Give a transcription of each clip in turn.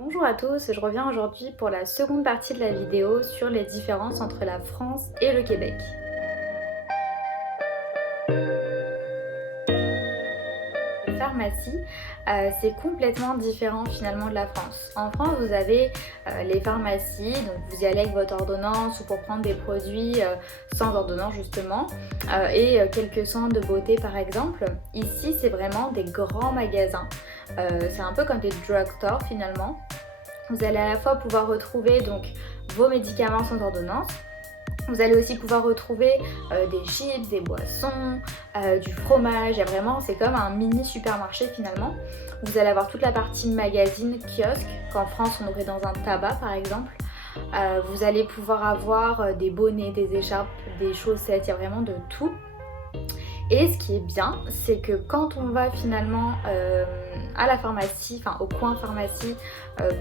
Bonjour à tous, je reviens aujourd'hui pour la seconde partie de la vidéo sur les différences entre la France et le Québec. Les pharmacies, c'est complètement différent finalement de la France. En France, vous avez les pharmacies, donc vous y allez avec votre ordonnance ou pour prendre des produits sans ordonnance justement, et quelques soins de beauté par exemple. Ici, c'est vraiment des grands magasins. C'est un peu comme des drugstores finalement. Vous allez à la fois pouvoir retrouver donc vos médicaments sans ordonnance. Vous allez aussi pouvoir retrouver des chips, des boissons, du fromage. Il y a vraiment, c'est comme un mini supermarché finalement. Vous allez avoir toute la partie magazine, kiosque, qu'en France on aurait dans un tabac par exemple. Vous allez pouvoir avoir des bonnets, des écharpes, des chaussettes, il y a vraiment de tout. Et ce qui est bien, c'est que quand on va finalement à la pharmacie, enfin au coin pharmacie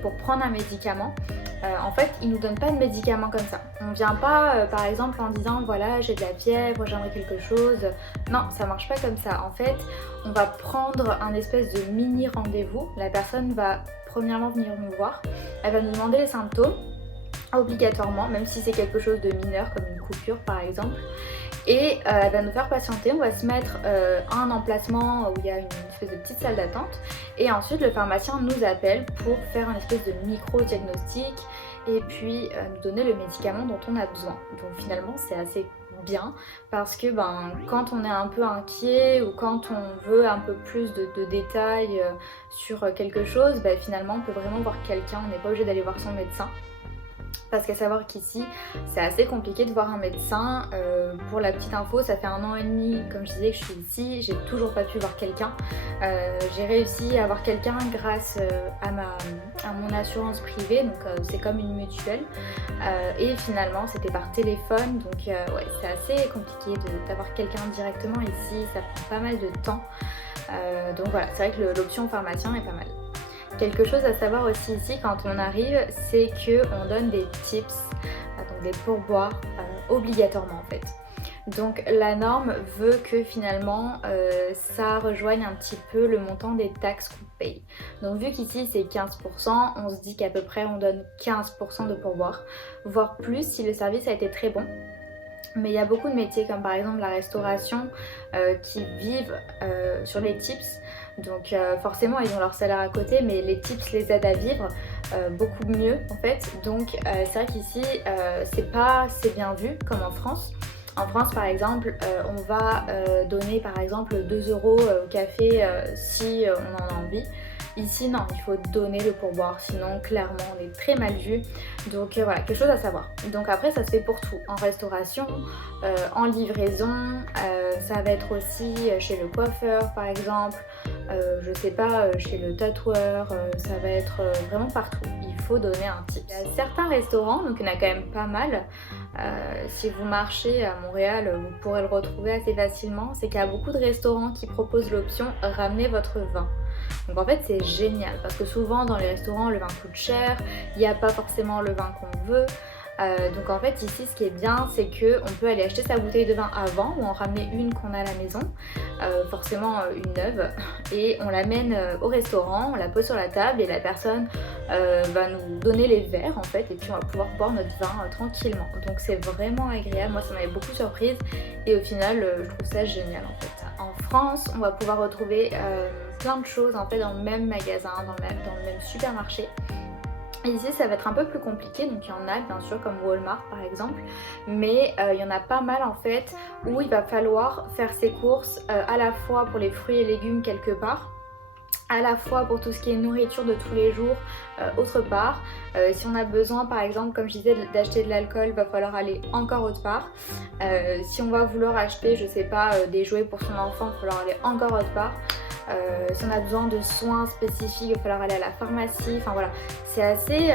pour prendre un médicament, en fait ils nous donnent pas de médicaments comme ça. On vient pas par exemple en disant voilà j'ai de la fièvre, j'aimerais quelque chose. Non, ça marche pas comme ça. En fait on va prendre un espèce de mini rendez-vous. La personne va premièrement venir nous voir, elle va nous demander les symptômes obligatoirement, même si c'est quelque chose de mineur comme une coupure par exemple. Et elle va nous faire patienter, on va se mettre à un emplacement où il y a une espèce de petite salle d'attente et ensuite le pharmacien nous appelle pour faire un espèce de micro-diagnostic et puis nous donner le médicament dont on a besoin. Donc finalement c'est assez bien parce que quand on est un peu inquiet ou quand on veut un peu plus de détails sur quelque chose, finalement on peut vraiment voir quelqu'un, on n'est pas obligé d'aller voir son médecin. Parce qu'à savoir qu'ici, c'est assez compliqué de voir un médecin. Pour la petite info, ça fait 1 an et demi, comme je disais, que je suis ici. J'ai toujours pas pu voir quelqu'un. J'ai réussi à voir quelqu'un grâce à mon assurance privée, donc c'est comme une mutuelle. Et finalement, c'était par téléphone, donc ouais, c'est assez compliqué d'avoir quelqu'un directement ici. Ça prend pas mal de temps. Donc voilà, c'est vrai que l'option pharmacien est pas mal. Quelque chose à savoir aussi ici quand on arrive, c'est qu'on donne des tips, donc des pourboires obligatoirement en fait. Donc la norme veut que finalement ça rejoigne un petit peu le montant des taxes qu'on paye. Donc vu qu'ici c'est 15%, on se dit qu'à peu près on donne 15% de pourboire, voire plus si le service a été très bon. Mais il y a beaucoup de métiers comme par exemple la restauration qui vivent sur les tips. Donc forcément ils ont leur salaire à côté mais les tips les aident à vivre beaucoup mieux en fait. Donc c'est vrai qu'ici c'est pas assez bien vu comme en France. En France par exemple on va donner par exemple 2 € au café si on en a envie. Ici non, il faut donner le pourboire, sinon clairement on est très mal vu. Donc voilà, quelque chose à savoir. Donc après ça se fait pour tout, en restauration, en livraison, ça va être aussi chez le coiffeur par exemple, je sais pas, chez le tatoueur, ça va être vraiment partout. Il faut donner un tip. Il y a certains restaurants, donc il y en a quand même pas mal. Si vous marchez à Montréal, vous pourrez le retrouver assez facilement. C'est qu'il y a beaucoup de restaurants qui proposent l'option ramenez votre vin. Donc en fait c'est génial parce que souvent dans les restaurants le vin coûte cher, il n'y a pas forcément le vin qu'on veut. Donc en fait ici ce qui est bien c'est qu'on peut aller acheter sa bouteille de vin avant ou en ramener une qu'on a à la maison, forcément une neuve, et on l'amène au restaurant, on la pose sur la table et la personne va nous donner les verres en fait et puis on va pouvoir boire notre vin tranquillement. Donc c'est vraiment agréable, moi ça m'avait beaucoup surprise et au final je trouve ça génial en fait. En France on va pouvoir retrouver plein de choses en fait dans le même magasin, dans le même supermarché. Ici ça va être un peu plus compliqué, donc il y en a bien sûr comme Walmart par exemple, mais il y en a pas mal en fait où il va falloir faire ses courses à la fois pour les fruits et légumes quelque part, à la fois pour tout ce qui est nourriture de tous les jours autre part. Si on a besoin par exemple comme je disais d'acheter de l'alcool, va falloir aller encore autre part. Si on va vouloir acheter je sais pas des jouets pour son enfant, il va falloir aller encore autre part. Si on a besoin de soins spécifiques, il va falloir aller à la pharmacie. Enfin voilà, c'est assez...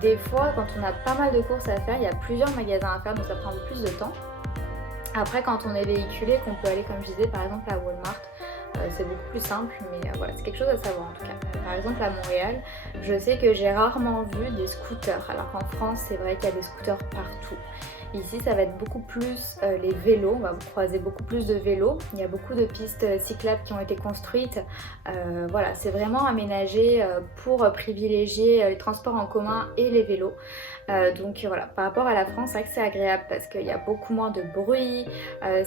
des fois, quand on a pas mal de courses à faire, il y a plusieurs magasins à faire, donc ça prend un peu plus de temps. Après, quand on est véhiculé, qu'on peut aller, comme je disais, par exemple à Walmart, c'est beaucoup plus simple, mais voilà, c'est quelque chose à savoir en tout cas. Par exemple à Montréal, je sais que j'ai rarement vu des scooters, alors qu'en France, c'est vrai qu'il y a des scooters partout. Ici ça va être beaucoup plus les vélos, on va croiser beaucoup plus de vélos. Il y a beaucoup de pistes cyclables qui ont été construites. Voilà, c'est vraiment aménagé pour privilégier les transports en commun et les vélos. Donc voilà, par rapport à la France, c'est vrai que c'est agréable parce qu'il y a beaucoup moins de bruit,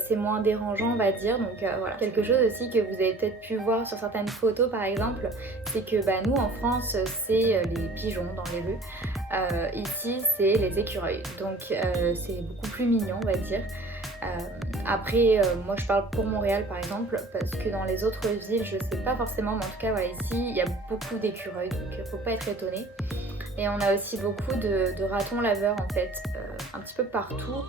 c'est moins dérangeant on va dire. Donc voilà, quelque chose aussi que vous avez peut-être pu voir sur certaines photos par exemple, c'est que nous en France c'est les pigeons dans les rues, ici c'est les écureuils, donc c'est beaucoup plus mignon on va dire. Après moi je parle pour Montréal par exemple, parce que dans les autres villes je sais pas forcément, mais en tout cas voilà, ici il y a beaucoup d'écureuils, donc faut pas être étonné. Et on a aussi beaucoup de ratons laveurs en fait, un petit peu partout.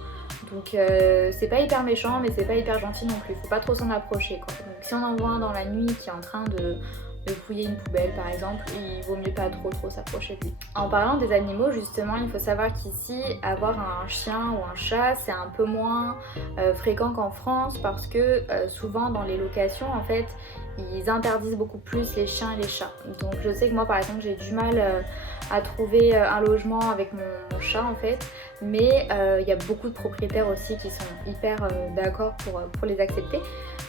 Donc c'est pas hyper méchant mais c'est pas hyper gentil non plus, faut pas trop s'en approcher quoi. Donc si on en voit un dans la nuit qui est en train de fouiller une poubelle par exemple, il vaut mieux pas trop s'approcher de lui. En parlant des animaux justement, il faut savoir qu'ici avoir un chien ou un chat c'est un peu moins fréquent qu'en France, parce que souvent dans les locations en fait ils interdisent beaucoup plus les chiens et les chats. Donc je sais que moi par exemple j'ai du mal à trouver un logement avec mon chat en fait, mais il y a beaucoup de propriétaires aussi qui sont hyper d'accord pour les accepter,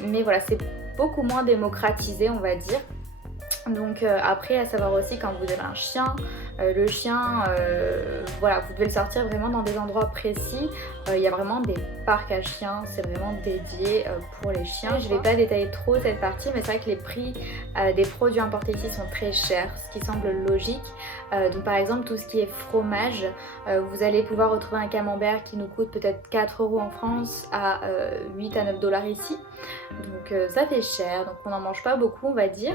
mais voilà, c'est beaucoup moins démocratisé on va dire. Donc après à savoir aussi, quand vous avez un chien, le chien, voilà, vous devez le sortir vraiment dans des endroits précis. Il y a vraiment des parcs à chiens, c'est vraiment dédié pour les chiens. Je ne vais pas détailler trop cette partie, mais c'est vrai que les prix des produits importés ici sont très chers, ce qui semble logique. Donc par exemple tout ce qui est fromage, vous allez pouvoir retrouver un camembert qui nous coûte peut-être 4 € en France à 8 à 9 $ ici. Donc ça fait cher, donc on n'en mange pas beaucoup on va dire.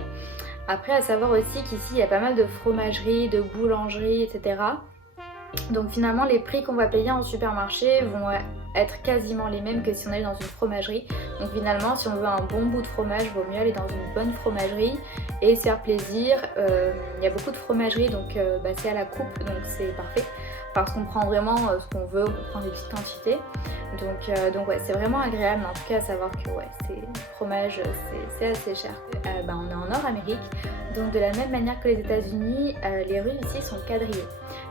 Après à savoir aussi qu'ici il y a pas mal de fromageries, de boulangeries, etc. Donc finalement les prix qu'on va payer en supermarché vont être quasiment les mêmes que si on allait dans une fromagerie. Donc finalement si on veut un bon bout de fromage, il vaut mieux aller dans une bonne fromagerie et se faire plaisir. Il y a beaucoup de fromageries donc c'est à la coupe, donc c'est parfait. Parce qu'on prend vraiment ce qu'on veut, on prend des petites quantités. Donc ouais, c'est vraiment agréable, mais en tout cas à savoir que ouais, le fromage c'est assez cher. On est en Nord-Amérique, donc de la même manière que les États-Unis, les rues ici sont quadrillées.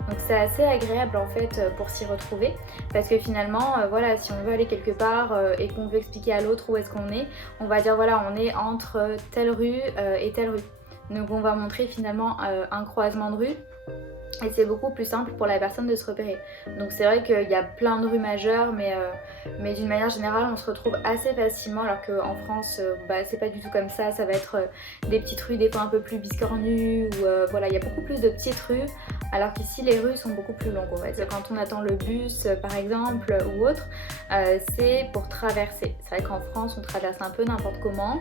Donc c'est assez agréable en fait pour s'y retrouver, parce que finalement voilà, si on veut aller quelque part et qu'on veut expliquer à l'autre où est-ce qu'on est, on va dire voilà, on est entre telle rue et telle rue. Donc on va montrer finalement un croisement de rue. Et c'est beaucoup plus simple pour la personne de se repérer. Donc c'est vrai qu'il y a plein de rues majeures, mais d'une manière générale on se retrouve assez facilement, alors qu'en France c'est pas du tout comme ça. Ça va être des petites rues des fois un peu plus biscornues, ou voilà, il y a beaucoup plus de petites rues, alors qu'ici les rues sont beaucoup plus longues on va dire. Quand on attend le bus par exemple ou autre, c'est pour traverser. C'est vrai qu'en France on traverse un peu n'importe comment.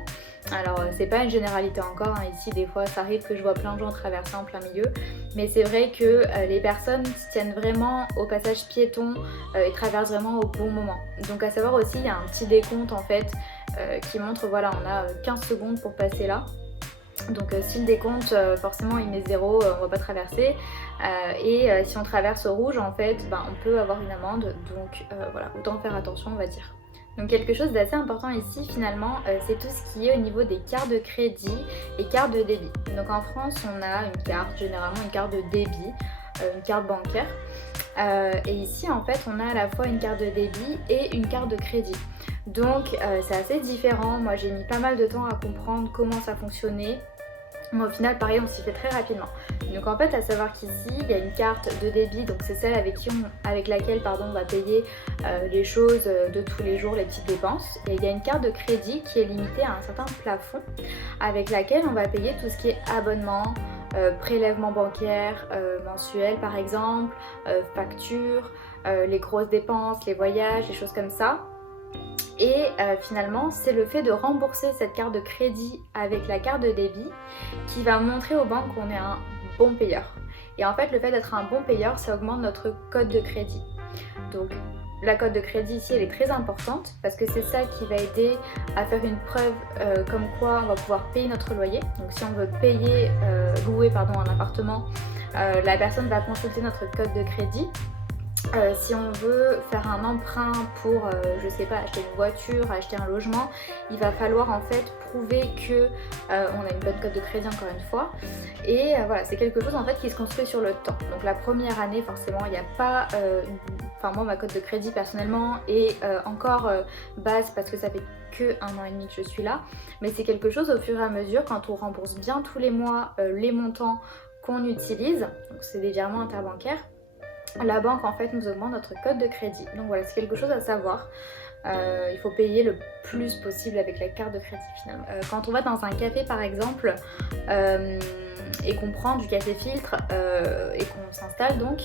Alors c'est pas une généralité encore, hein. Ici des fois ça arrive que je vois plein de gens traverser en plein milieu, mais c'est vrai que les personnes se tiennent vraiment au passage piéton et traversent vraiment au bon moment. Donc à savoir aussi, il y a un petit décompte en fait qui montre, voilà, on a 15 secondes pour passer là. Donc si le décompte forcément il met 0, on va pas traverser, et si on traverse au rouge en fait on peut avoir une amende, donc voilà, autant faire attention on va dire. Donc quelque chose d'assez important ici finalement, c'est tout ce qui est au niveau des cartes de crédit et cartes de débit. Donc en France on a une carte, généralement une carte de débit, une carte bancaire, et ici en fait on a à la fois une carte de débit et une carte de crédit. Donc c'est assez différent, moi j'ai mis pas mal de temps à comprendre comment ça fonctionnait. Mais au final pareil, on s'y fait très rapidement. Donc en fait à savoir qu'ici il y a une carte de débit, donc c'est celle avec laquelle on va payer les choses de tous les jours, les petites dépenses. Et il y a une carte de crédit qui est limitée à un certain plafond, avec laquelle on va payer tout ce qui est abonnement, prélèvement bancaire mensuel par exemple, factures, les grosses dépenses, les voyages, les choses comme ça. Et finalement c'est le fait de rembourser cette carte de crédit avec la carte de débit qui va montrer aux banques qu'on est un bon payeur. Et en fait le fait d'être un bon payeur, ça augmente notre code de crédit. Donc la cote de crédit ici elle est très importante, parce que c'est ça qui va aider à faire une preuve comme quoi on va pouvoir payer notre loyer. Donc si on veut louer un appartement, la personne va consulter notre code de crédit. Si on veut faire un emprunt pour, je sais pas, acheter une voiture, acheter un logement, il va falloir en fait prouver que on a une bonne cote de crédit encore une fois. Et voilà, c'est quelque chose en fait qui se construit sur le temps. Donc la première année, forcément, il n'y a pas... Enfin moi, ma cote de crédit personnellement est encore basse parce que ça fait que 1 an et demi que je suis là. Mais c'est quelque chose au fur et à mesure, quand on rembourse bien tous les mois les montants qu'on utilise, donc c'est des virements interbancaires, la banque en fait nous augmente notre code de crédit. Donc voilà, c'est quelque chose à savoir. Il faut payer le plus possible avec la carte de crédit finalement. Quand on va dans un café par exemple et qu'on prend du café filtre et qu'on s'installe, donc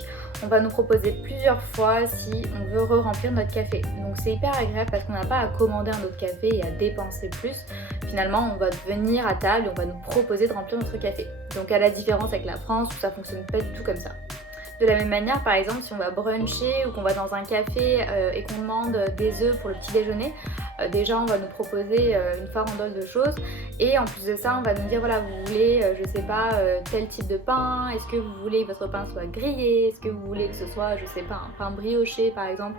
on va nous proposer plusieurs fois si on veut re-remplir notre café. Donc c'est hyper agréable parce qu'on n'a pas à commander un autre café et à dépenser plus. Finalement on va venir à table et on va nous proposer de remplir notre café. Donc à la différence avec la France où ça fonctionne pas du tout comme ça. De la même manière, par exemple, si on va bruncher ou qu'on va dans un café et qu'on demande des œufs pour le petit déjeuner, déjà on va nous proposer une farandole de choses et en plus de ça on va nous dire voilà, vous voulez je sais pas tel type de pain, est-ce que vous voulez que votre pain soit grillé, est-ce que vous voulez que ce soit je sais pas un pain brioché par exemple.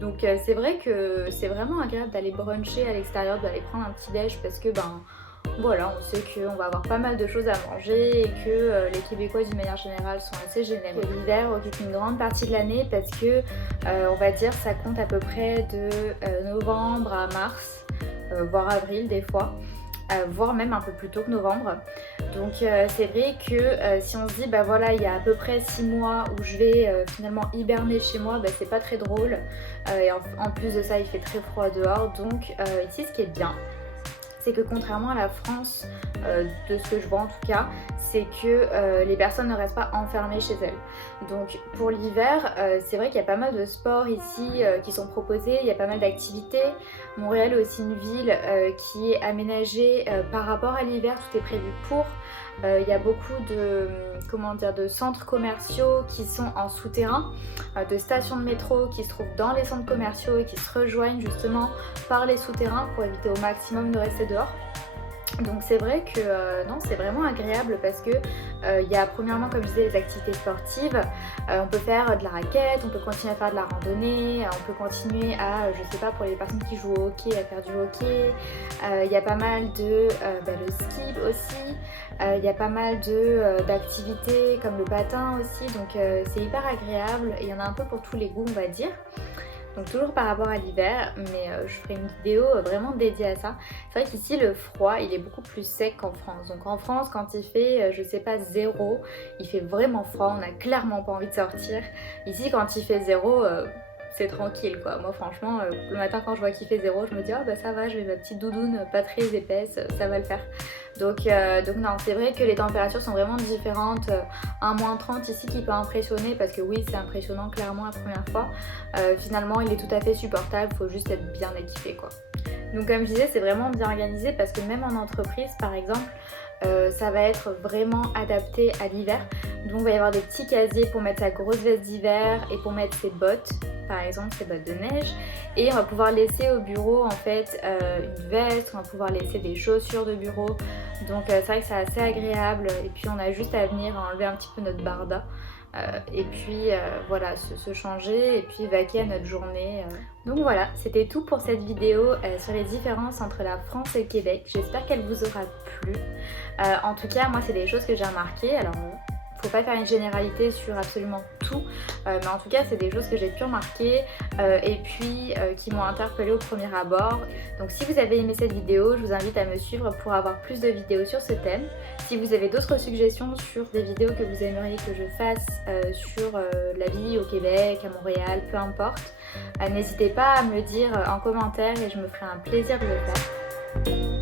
Donc c'est vrai que c'est vraiment agréable d'aller bruncher à l'extérieur, d'aller prendre un petit déj parce que voilà, on sait qu'on va avoir pas mal de choses à manger et que les Québécois d'une manière générale sont assez généreux. L'hiver occupe une grande partie de l'année parce que on va dire ça compte à peu près de novembre à mars, voire avril des fois. Voire même un peu plus tôt que novembre. Donc c'est vrai que si on se dit bah voilà il y a à peu près 6 mois où je vais finalement hiberner chez moi, bah c'est pas très drôle et en plus de ça il fait très froid dehors. Donc ici ce qui est bien, c'est que contrairement à la France, de ce que je vois en tout cas, c'est que les personnes ne restent pas enfermées chez elles. Donc pour l'hiver, c'est vrai qu'il y a pas mal de sports ici qui sont proposés, il y a pas mal d'activités. Montréal est aussi une ville qui est aménagée par rapport à l'hiver, tout est prévu pour. Il y a beaucoup de centres commerciaux qui sont en souterrain, de stations de métro qui se trouvent dans les centres commerciaux et qui se rejoignent justement par les souterrains pour éviter au maximum de rester dehors. Donc c'est vrai que non, c'est vraiment agréable parce que il y a premièrement comme je disais les activités sportives, on peut faire de la raquette, on peut continuer à faire de la randonnée, on peut continuer à, je sais pas pour les personnes qui jouent au hockey, à faire du hockey, il y a pas mal de le ski aussi, il y a pas mal d'activités comme le patin aussi, donc c'est hyper agréable et il y en a un peu pour tous les goûts on va dire. Donc toujours par rapport à l'hiver, mais je ferai une vidéo vraiment dédiée à ça. C'est vrai qu'ici le froid il est beaucoup plus sec qu'en France. Donc en France quand il fait je sais pas 0, il fait vraiment froid, on n'a clairement pas envie de sortir. Ici quand il fait 0, c'est tranquille quoi. Moi franchement le matin quand je vois qu'il fait 0, je me dis oh bah ça va, je vais ma petite doudoune pas très épaisse, ça va le faire. Donc non, c'est vrai que les températures sont vraiment différentes. Un -30 ici qui peut impressionner parce que oui c'est impressionnant clairement la première fois. Finalement il est tout à fait supportable, faut juste être bien équipé quoi. Donc comme je disais c'est vraiment bien organisé parce que même en entreprise par exemple ça va être vraiment adapté à l'hiver. Donc il va y avoir des petits casiers pour mettre sa grosse veste d'hiver et pour mettre ses bottes, par exemple ses bottes de neige. Et on va pouvoir laisser au bureau en fait une veste, on va pouvoir laisser des chaussures de bureau. Donc c'est vrai que c'est assez agréable et puis on a juste à venir enlever un petit peu notre barda. Et puis voilà, se changer et puis vaquer à notre journée. Donc voilà, c'était tout pour cette vidéo sur les différences entre la France et le Québec. J'espère qu'elle vous aura plu. En tout cas, moi c'est des choses que j'ai remarquées. Alors faut pas faire une généralité sur absolument tout, mais en tout cas c'est des choses que j'ai pu remarquer et puis qui m'ont interpellée au premier abord. Donc si vous avez aimé cette vidéo, je vous invite à me suivre pour avoir plus de vidéos sur ce thème. Si vous avez d'autres suggestions sur des vidéos que vous aimeriez que je fasse sur la vie au Québec, à Montréal, peu importe, n'hésitez pas à me le dire en commentaire et je me ferai un plaisir de le faire.